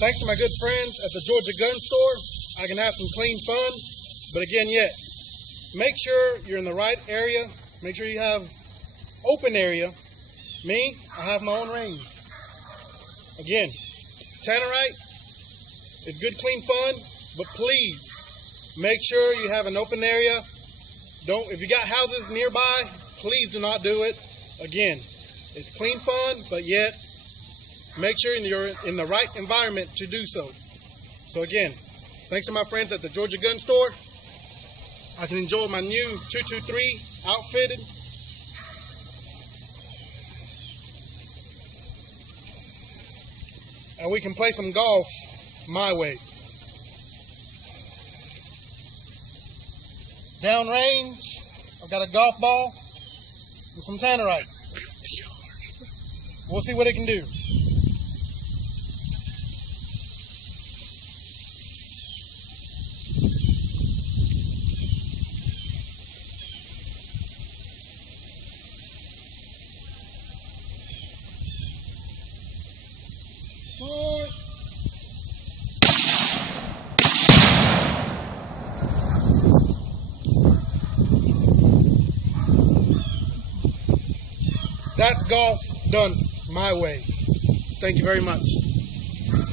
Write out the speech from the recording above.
Thanks to my good friends at the Georgia Gun Store, I can have some clean fun. But again, make sure you're in the right area. Make sure you have open area. Me, I have my own range. Again, Tannerite is good, clean fun, but please make sure you have an open area. If you got houses nearby, please do not do it. Again, it's clean fun, but yet make sure you're in the right environment to do so. So again, thanks to my friends at the Georgia Gun Store, I can enjoy my new 223 outfitted. And we can play some golf my way. Downrange, I've got a golf ball and some Tannerite. We'll see what it can do. That's golf done my way. Thank you very much.